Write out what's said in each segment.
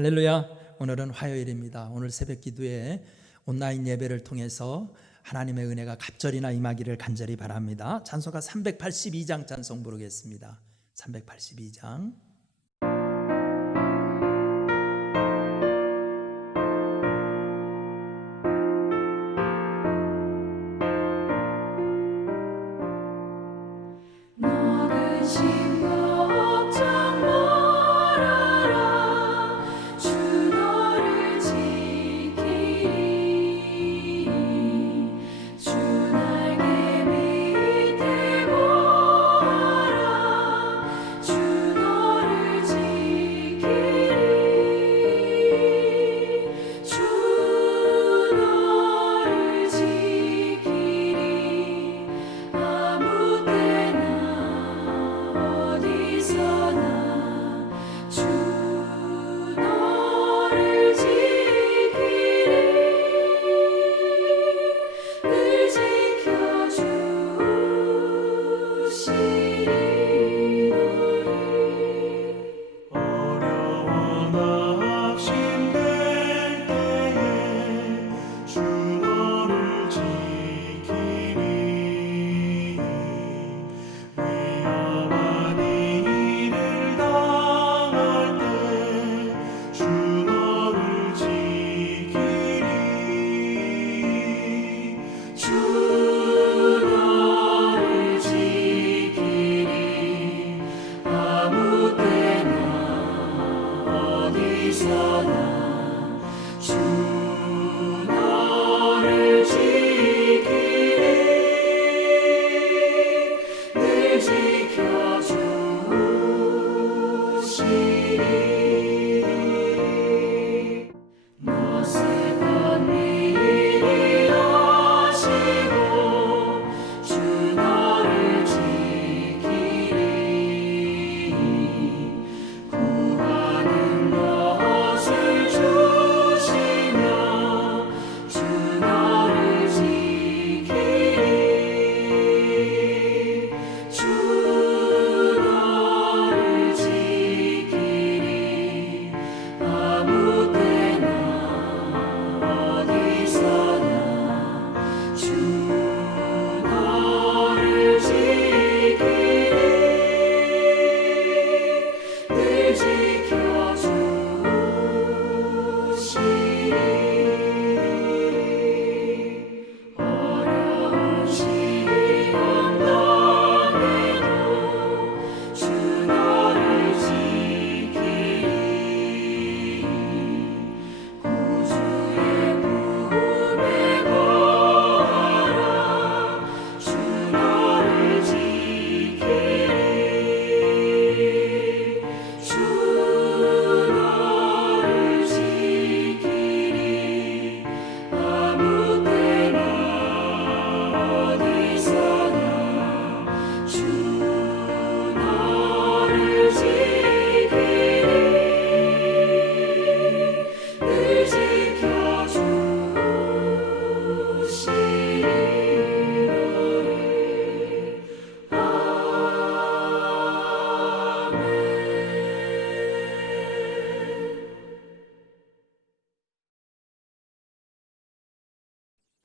할렐루야. 오늘은 화요일입니다. 오늘 새벽 기도에 온라인 예배를 통해서 하나님의 은혜가 갑절이나 임하기를 간절히 바랍니다. 찬송가 382장 찬송 부르겠습니다. 382장.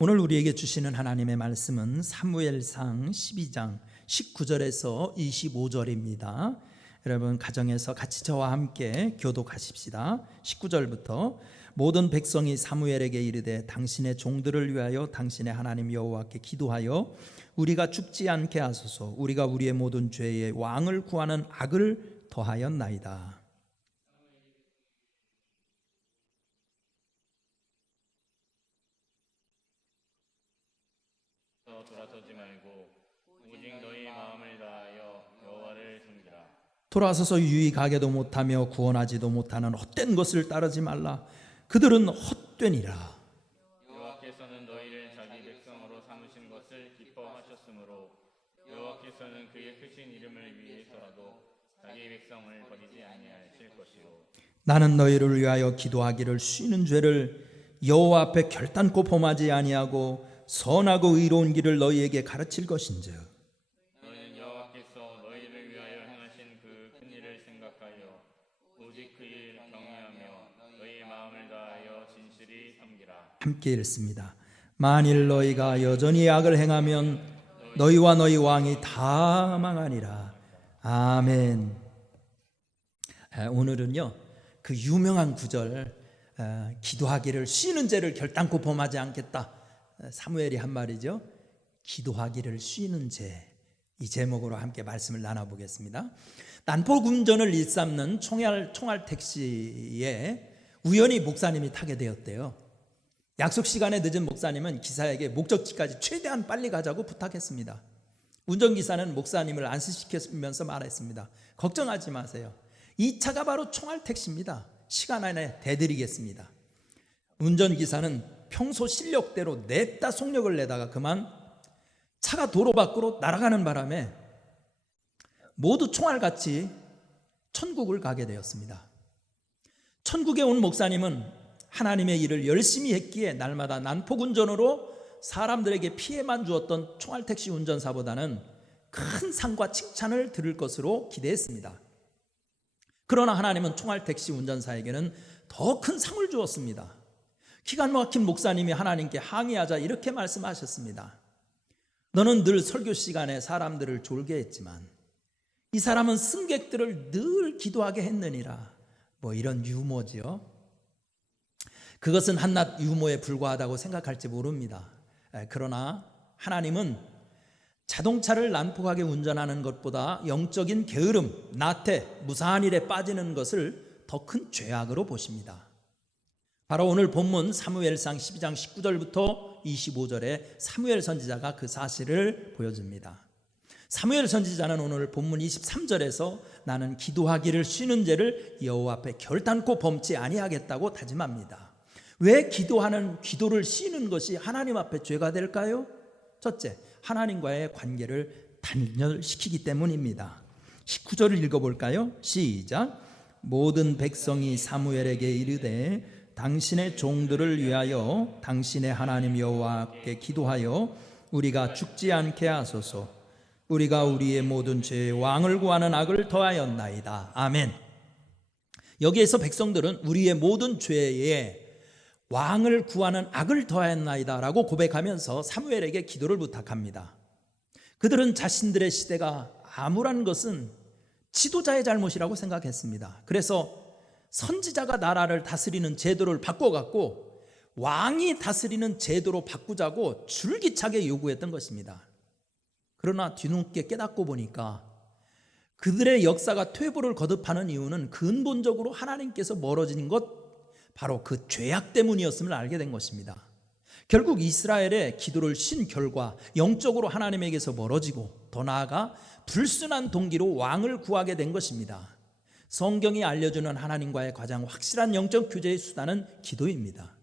오늘 우리에게 주시는 하나님의 말씀은 사무엘상 12장 19절에서 25절입니다. 여러분 가정에서 같이 저와 함께 교독하십시다. 19절부터 모든 백성이 사무엘에게 이르되 당신의 종들을 위하여 당신의 하나님 여호와께 기도하여 우리가 죽지 않게 하소서. 우리가 우리의 모든 죄에 왕을 구하는 악을 더하였나이다. 돌아서지 말고 오직 너희 마음을 다하여 여호와를 섬기라. 돌아서서 유익 가게도 못하며 구원하지도 못하는 헛된 것을 따르지 말라. 그들은 헛되니라. 여호와께서는 너희를 자기 백성으로 삼으신 것을 기뻐하셨으므로 여호와께서는 그의 크신 이름을 위해서라도 자기 백성을 버리지 아니하실 것이요. 나는 너희를 위하여 기도하기를 쉬는 죄를 여호와 앞에 결단코 범하지 아니하고 선하고 의로운 길을 너희에게 가르칠 것인즉 너희는 여호와께서 너희를 위하여 행하신 그 큰 일을 생각하여 오직 그 일 경외하며 너희 마음을 다하여 진실이 섬기라. 함께 읽습니다. 만일 너희가 여전히 악을 행하면 너희와 너희 왕이 다 망하니라. 아멘. 오늘은요 그 유명한 구절 기도하기를 쉬는 죄를 결단코 범하지 않겠다. 사무엘이 한 말이죠. 기도하기를 쉬는 죄. 이 제목으로 함께 말씀을 나눠보겠습니다. 난폭운전을 일삼는 총알 택시에 우연히 목사님이 타게 되었대요. 약속 시간에 늦은 목사님은 기사에게 목적지까지 최대한 빨리 가자고 부탁했습니다. 운전기사는 목사님을 안심시키면서 말했습니다. 걱정하지 마세요. 이 차가 바로 총알 택시입니다. 시간 안에 대드리겠습니다. 운전기사는 평소 실력대로 냈다 속력을 내다가 그만 차가 도로 밖으로 날아가는 바람에 모두 총알같이 천국을 가게 되었습니다. 천국에 온 목사님은 하나님의 일을 열심히 했기에 날마다 난폭운전으로 사람들에게 피해만 주었던 총알택시 운전사보다는 큰 상과 칭찬을 들을 것으로 기대했습니다. 그러나 하나님은 총알택시 운전사에게는 더 큰 상을 주었습니다. 기가 막힌 목사님이 하나님께 항의하자 이렇게 말씀하셨습니다. 너는 늘 설교 시간에 사람들을 졸게 했지만 이 사람은 승객들을 늘 기도하게 했느니라. 뭐 이런 유머지요. 그것은 한낱 유머에 불과하다고 생각할지 모릅니다. 그러나 하나님은 자동차를 난폭하게 운전하는 것보다 영적인 게으름, 나태, 무사한 일에 빠지는 것을 더 큰 죄악으로 보십니다. 바로 오늘 본문 사무엘상 12장 19절부터 25절에 사무엘 선지자가 그 사실을 보여줍니다. 사무엘 선지자는 오늘 본문 23절에서 나는 기도하기를 쉬는 죄를 여호와 앞에 결단코 범치 아니하겠다고 다짐합니다. 왜 기도를 쉬는 것이 하나님 앞에 죄가 될까요? 첫째, 하나님과의 관계를 단절시키기 때문입니다. 19절을 읽어볼까요? 시작. 모든 백성이 사무엘에게 이르되 당신의 종들을 위하여 당신의 하나님 여호와께 기도하여 우리가 죽지 않게 하소서. 우리가 우리의 모든 죄에 왕을 구하는 악을 더하였나이다. 아멘. 여기에서 백성들은 우리의 모든 죄에 왕을 구하는 악을 더하였나이다 라고 고백하면서 사무엘에게 기도를 부탁합니다. 그들은 자신들의 시대가 암울한 것은 지도자의 잘못이라고 생각했습니다. 그래서 선지자가 나라를 다스리는 제도를 바꿔갖고 왕이 다스리는 제도로 바꾸자고 줄기차게 요구했던 것입니다. 그러나 뒤늦게 깨닫고 보니까 그들의 역사가 퇴보를 거듭하는 이유는 근본적으로 하나님께서 멀어진 것, 바로 그 죄악 때문이었음을 알게 된 것입니다. 결국 이스라엘의 기도를 쉰 결과 영적으로 하나님에게서 멀어지고 더 나아가 불순한 동기로 왕을 구하게 된 것입니다. 성경이 알려주는 하나님과의 가장 확실한 영적 교제의 수단은 기도입니다.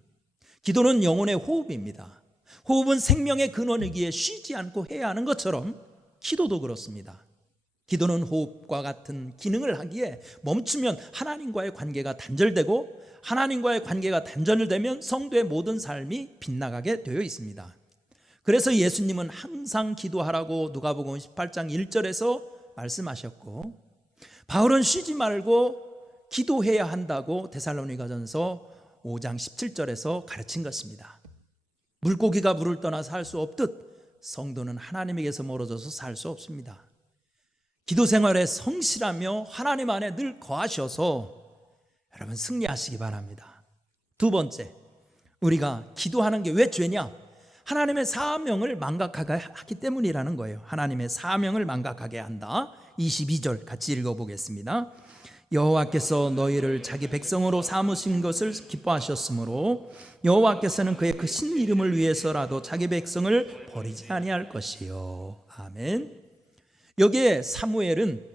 기도는 영혼의 호흡입니다. 호흡은 생명의 근원이기에 쉬지 않고 해야 하는 것처럼 기도도 그렇습니다. 기도는 호흡과 같은 기능을 하기에 멈추면 하나님과의 관계가 단절되고 하나님과의 관계가 단절되면 성도의 모든 삶이 빗나가게 되어 있습니다. 그래서 예수님은 항상 기도하라고 누가복음 18장 1절에서 말씀하셨고, 바울은 쉬지 말고 기도해야 한다고 데살로니가전서 5장 17절에서 가르친 것입니다. 물고기가 물을 떠나 살 수 없듯 성도는 하나님에게서 멀어져서 살 수 없습니다. 기도 생활에 성실하며 하나님 안에 늘 거하셔서 여러분 승리하시기 바랍니다. 두 번째, 우리가 기도하는 게 왜 죄냐? 하나님의 사명을 망각하게 하기 때문이라는 거예요. 하나님의 사명을 망각하게 한다. 22절 같이 읽어보겠습니다. 여호와께서 너희를 자기 백성으로 삼으신 것을 기뻐하셨으므로 여호와께서는 그의 크신 이름을 위해서라도 자기 백성을 버리지 아니할 것이요. 아멘. 여기에 사무엘은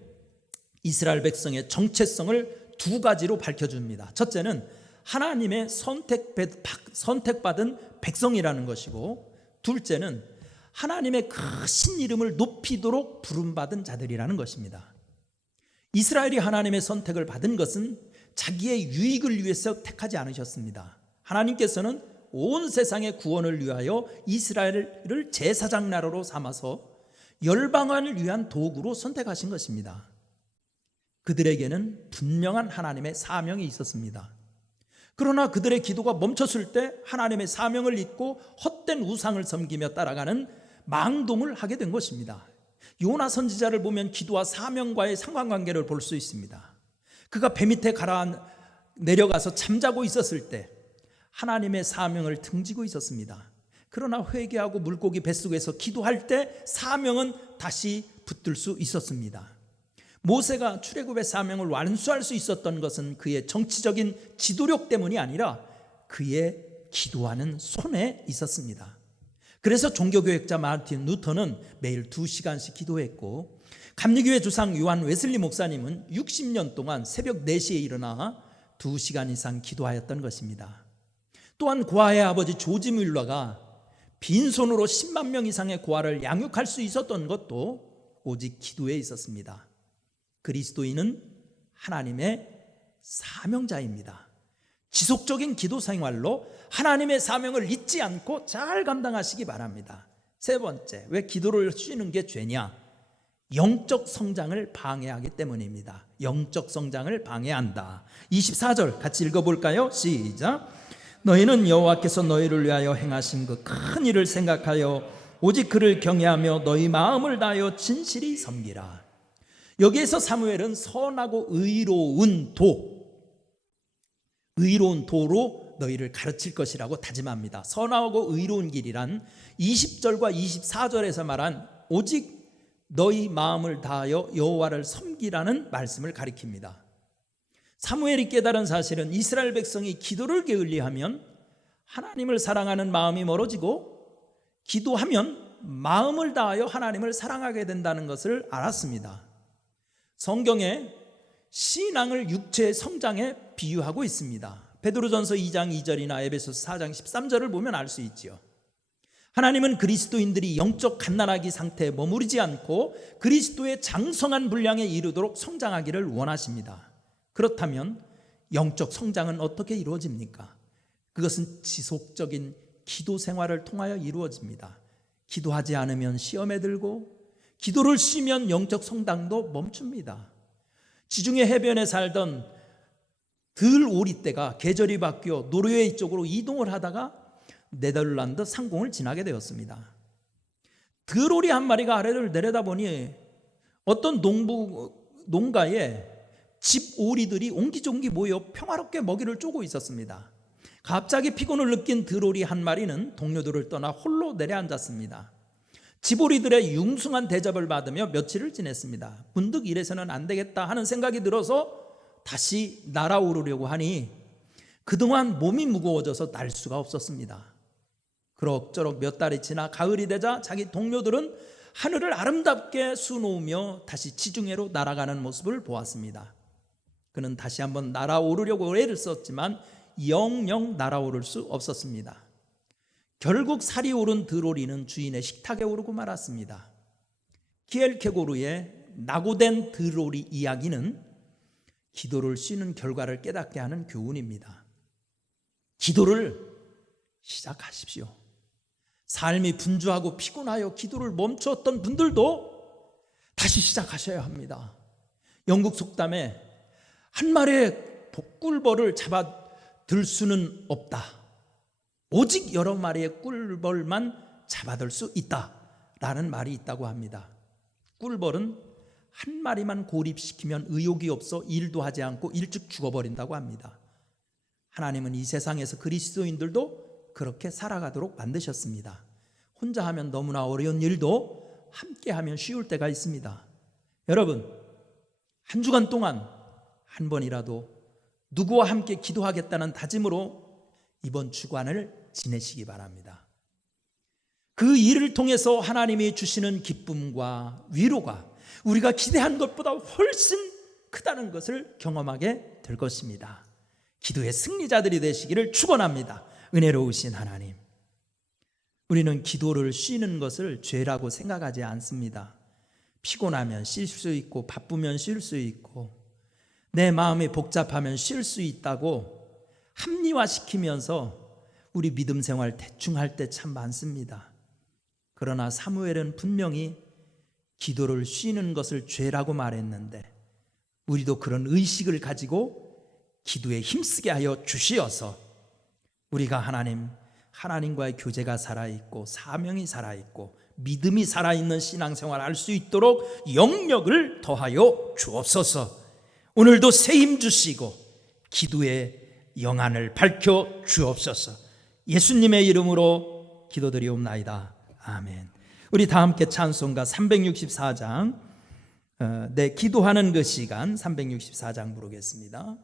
이스라엘 백성의 정체성을 두 가지로 밝혀줍니다. 첫째는 하나님의 선택받은 백성이라는 것이고, 둘째는 하나님의 크신 이름을 높이도록 부름받은 자들이라는 것입니다. 이스라엘이 하나님의 선택을 받은 것은 자기의 유익을 위해서 택하지 않으셨습니다. 하나님께서는 온 세상의 구원을 위하여 이스라엘을 제사장 나라로 삼아서 열방을 위한 도구로 선택하신 것입니다. 그들에게는 분명한 하나님의 사명이 있었습니다. 그러나 그들의 기도가 멈췄을 때 하나님의 사명을 잊고 헛된 우상을 섬기며 따라가는 망동을 하게 된 것입니다. 요나 선지자를 보면 기도와 사명과의 상관관계를 볼 수 있습니다. 그가 배 밑에 내려가서 잠자고 있었을 때 하나님의 사명을 등지고 있었습니다. 그러나 회개하고 물고기 뱃속에서 기도할 때 사명은 다시 붙들 수 있었습니다. 모세가 출애굽의 사명을 완수할 수 있었던 것은 그의 정치적인 지도력 때문이 아니라 그의 기도하는 손에 있었습니다. 그래서 종교교역자 마르틴 루터는 매일 2시간씩 기도했고, 감리교회 주상 요한 웨슬리 목사님은 60년 동안 새벽 4시에 일어나 2시간 이상 기도하였던 것입니다. 또한 고아의 아버지 조지 뮬러가 빈손으로 10만 명 이상의 고아를 양육할 수 있었던 것도 오직 기도에 있었습니다. 그리스도인은 하나님의 사명자입니다. 지속적인 기도 생활로 하나님의 사명을 잊지 않고 잘 감당하시기 바랍니다. 세 번째, 왜 기도를 쉬는 게 죄냐? 영적 성장을 방해하기 때문입니다. 영적 성장을 방해한다. 24절 같이 읽어볼까요? 시작. 너희는 여호와께서 너희를 위하여 행하신 그 큰 일을 생각하여 오직 그를 경외하며 너희 마음을 다하여 진실이 섬기라. 여기에서 사무엘은 선하고 의로운 도로 너희를 가르칠 것이라고 다짐합니다. 선하고 의로운 길이란 20절과 24절에서 말한 오직 너희 마음을 다하여 여호와를 섬기라는 말씀을 가리킵니다. 사무엘이 깨달은 사실은 이스라엘 백성이 기도를 게을리하면 하나님을 사랑하는 마음이 멀어지고, 기도하면 마음을 다하여 하나님을 사랑하게 된다는 것을 알았습니다. 성경에 신앙을 육체의 성장에 비유하고 있습니다. 베드로전서 2장 2절이나 에베소서 4장 13절을 보면 알 수 있지요. 하나님은 그리스도인들이 영적 갓난아기 상태에 머무르지 않고 그리스도의 장성한 분량에 이르도록 성장하기를 원하십니다. 그렇다면 영적 성장은 어떻게 이루어집니까? 그것은 지속적인 기도 생활을 통하여 이루어집니다. 기도하지 않으면 시험에 들고, 기도를 쉬면 영적 성장도 멈춥니다. 지중해 해변에 살던 들오리떼가 계절이 바뀌어 노르웨이 쪽으로 이동을 하다가 네덜란드 상공을 지나게 되었습니다. 들오리 한 마리가 아래를 내려다보니 어떤 농가에 집오리들이 옹기종기 모여 평화롭게 먹이를 쪼고 있었습니다. 갑자기 피곤을 느낀 들오리 한 마리는 동료들을 떠나 홀로 내려앉았습니다. 집오리들의 융숭한 대접을 받으며 며칠을 지냈습니다. 문득 이래서는 안 되겠다 하는 생각이 들어서 다시 날아오르려고 하니 그동안 몸이 무거워져서 날 수가 없었습니다. 그럭저럭 몇 달이 지나 가을이 되자 자기 동료들은 하늘을 아름답게 수놓으며 다시 지중해로 날아가는 모습을 보았습니다. 그는 다시 한번 날아오르려고 애를 썼지만 영영 날아오를 수 없었습니다. 결국 살이 오른 들오리는 주인의 식탁에 오르고 말았습니다. 키엘케고르의 낙오된 들오리 이야기는 기도를 쉬는 결과를 깨닫게 하는 교훈입니다. 기도를 시작하십시오. 삶이 분주하고 피곤하여 기도를 멈추었던 분들도 다시 시작하셔야 합니다. 영국 속담에 한 마리의 꿀벌을 잡아 들 수는 없다. 오직 여러 마리의 꿀벌만 잡아들 수 있다라는 말이 있다고 합니다. 꿀벌은 한 마리만 고립시키면 의욕이 없어 일도 하지 않고 일찍 죽어버린다고 합니다. 하나님은 이 세상에서 그리스도인들도 그렇게 살아가도록 만드셨습니다. 혼자 하면 너무나 어려운 일도 함께 하면 쉬울 때가 있습니다. 여러분, 한 주간 동안 한 번이라도 누구와 함께 기도하겠다는 다짐으로 이번 주간을 지내시기 바랍니다. 그 일을 통해서 하나님이 주시는 기쁨과 위로가 우리가 기대한 것보다 훨씬 크다는 것을 경험하게 될 것입니다. 기도의 승리자들이 되시기를 축원합니다. 은혜로우신 하나님, 우리는 기도를 쉬는 것을 죄라고 생각하지 않습니다. 피곤하면 쉴 수 있고 바쁘면 쉴 수 있고 내 마음이 복잡하면 쉴 수 있다고 합리화시키면서 우리 믿음 생활 대충 할 때 참 많습니다. 그러나 사무엘은 분명히 기도를 쉬는 것을 죄라고 말했는데 우리도 그런 의식을 가지고 기도에 힘쓰게 하여 주시어서 우리가 하나님과의 교제가 살아있고 사명이 살아있고 믿음이 살아있는 신앙생활을 할 수 있도록 영력을 더하여 주옵소서. 오늘도 새 힘 주시고 기도의 영안을 밝혀 주옵소서. 예수님의 이름으로 기도드리옵나이다. 아멘. 우리 다 함께 찬송가 364장 내 기도하는 그 시간 364장 부르겠습니다.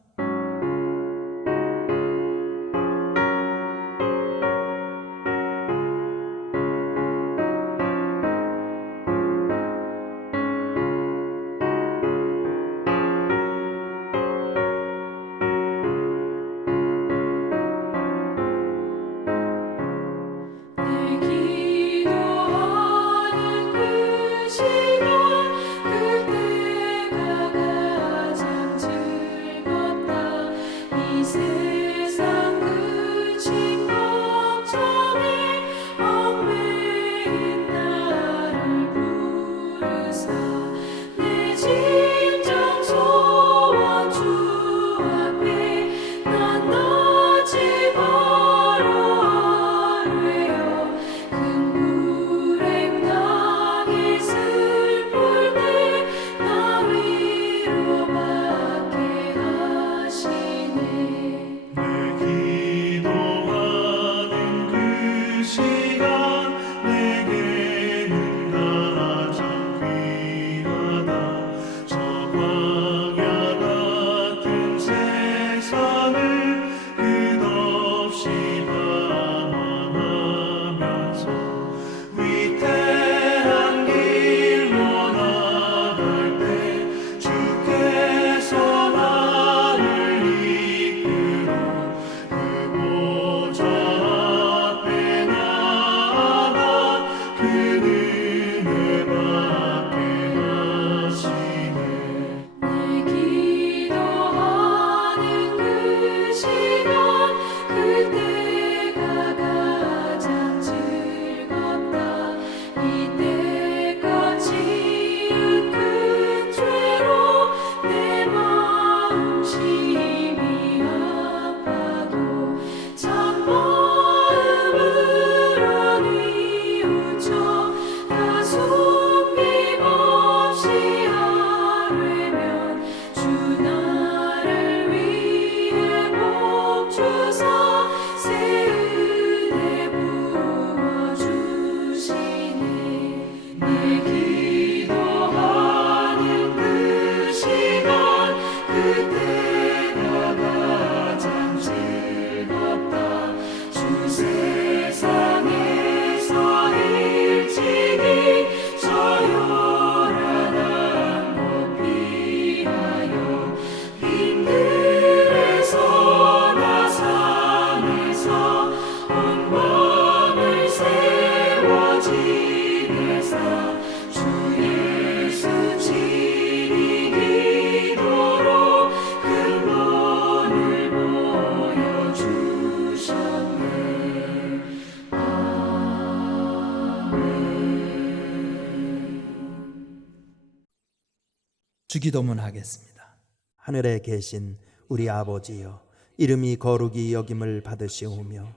주기도문 하겠습니다. 하늘에 계신 우리 아버지여, 이름이 거룩히 여김을 받으시오며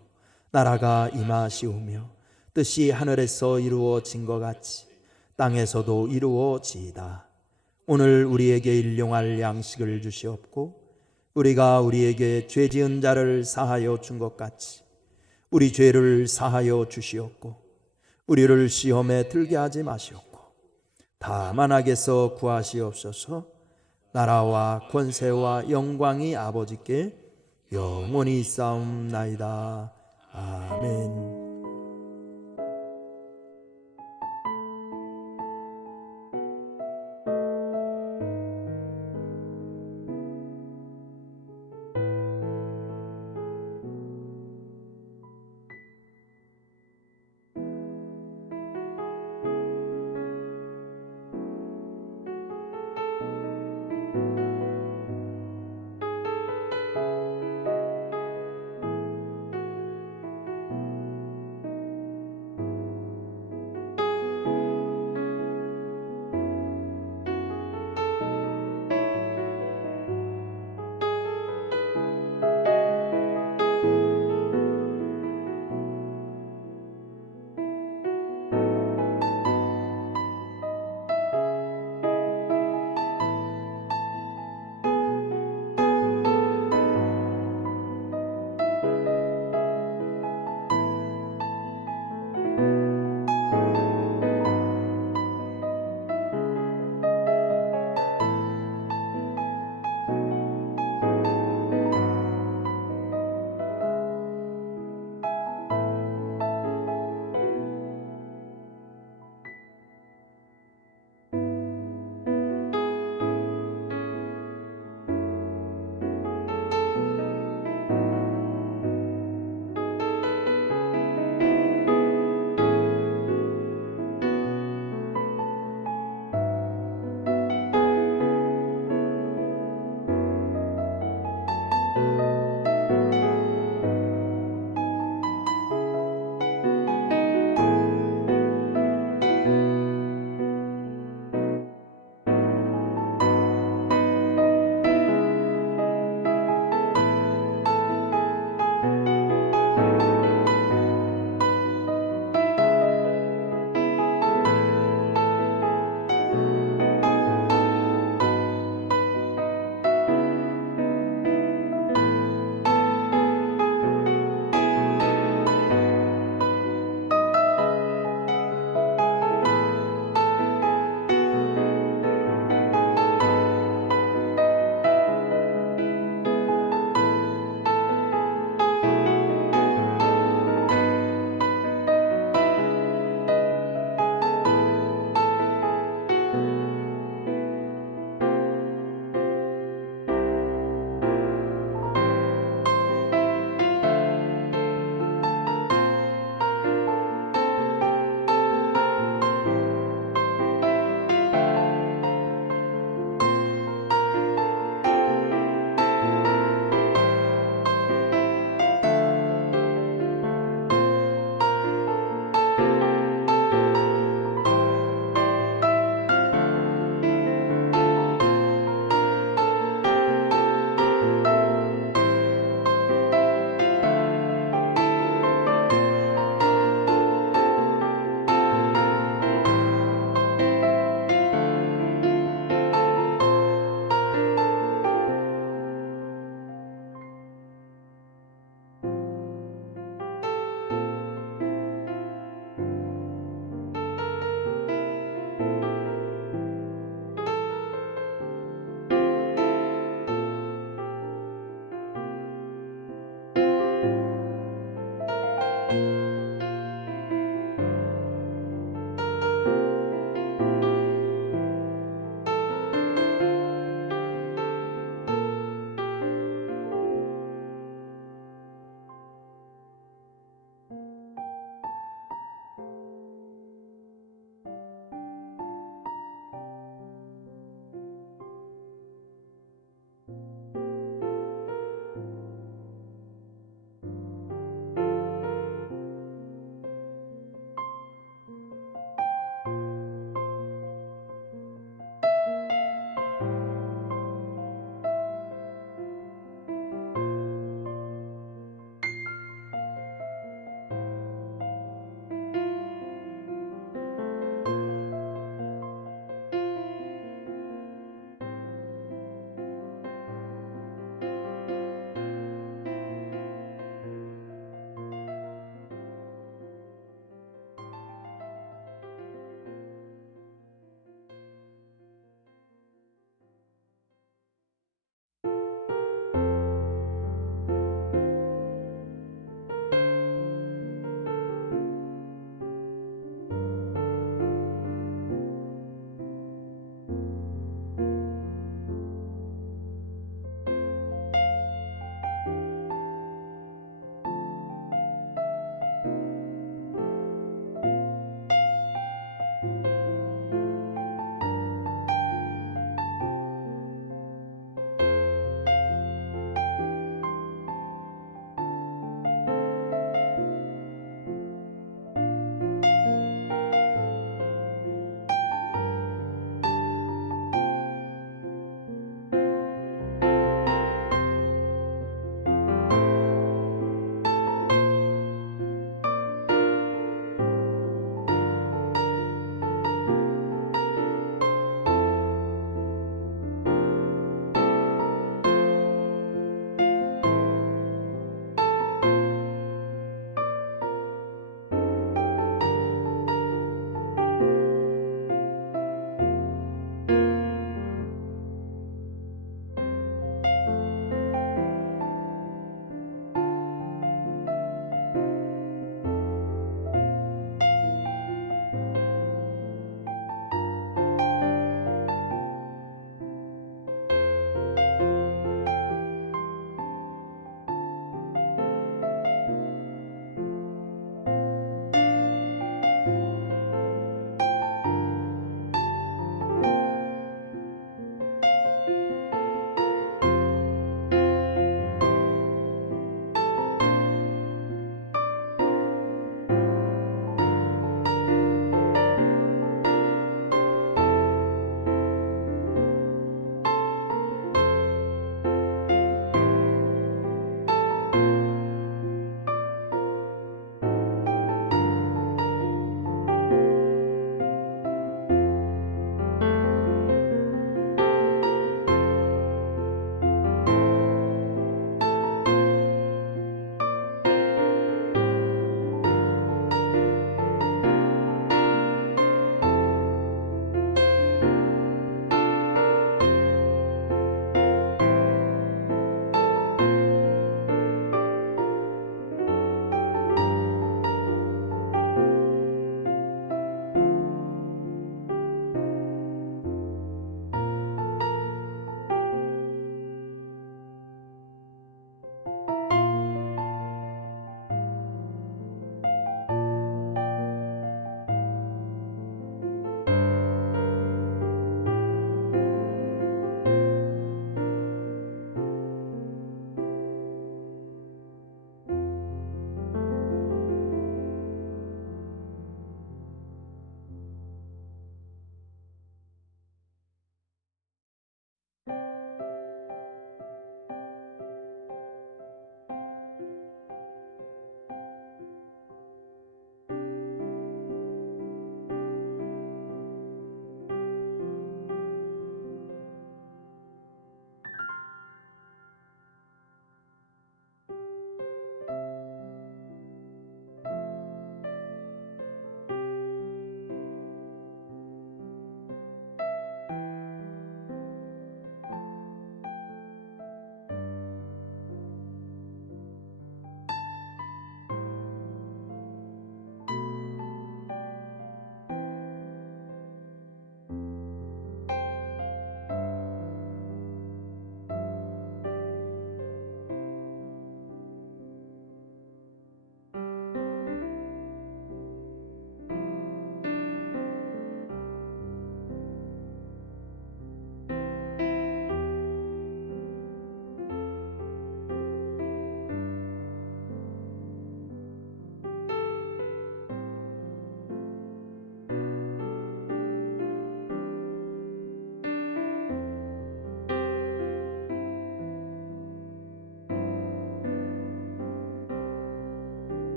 나라가 임하시오며 뜻이 하늘에서 이루어진 것 같이 땅에서도 이루어지이다. 오늘 우리에게 일용할 양식을 주시옵고 우리가 우리에게 죄 지은 자를 사하여 준 것 같이 우리 죄를 사하여 주시옵고 우리를 시험에 들게 하지 마시옵고 다만 악에서 구하시옵소서. 나라와 권세와 영광이 아버지께 영원히 있사옵나이다. 아멘.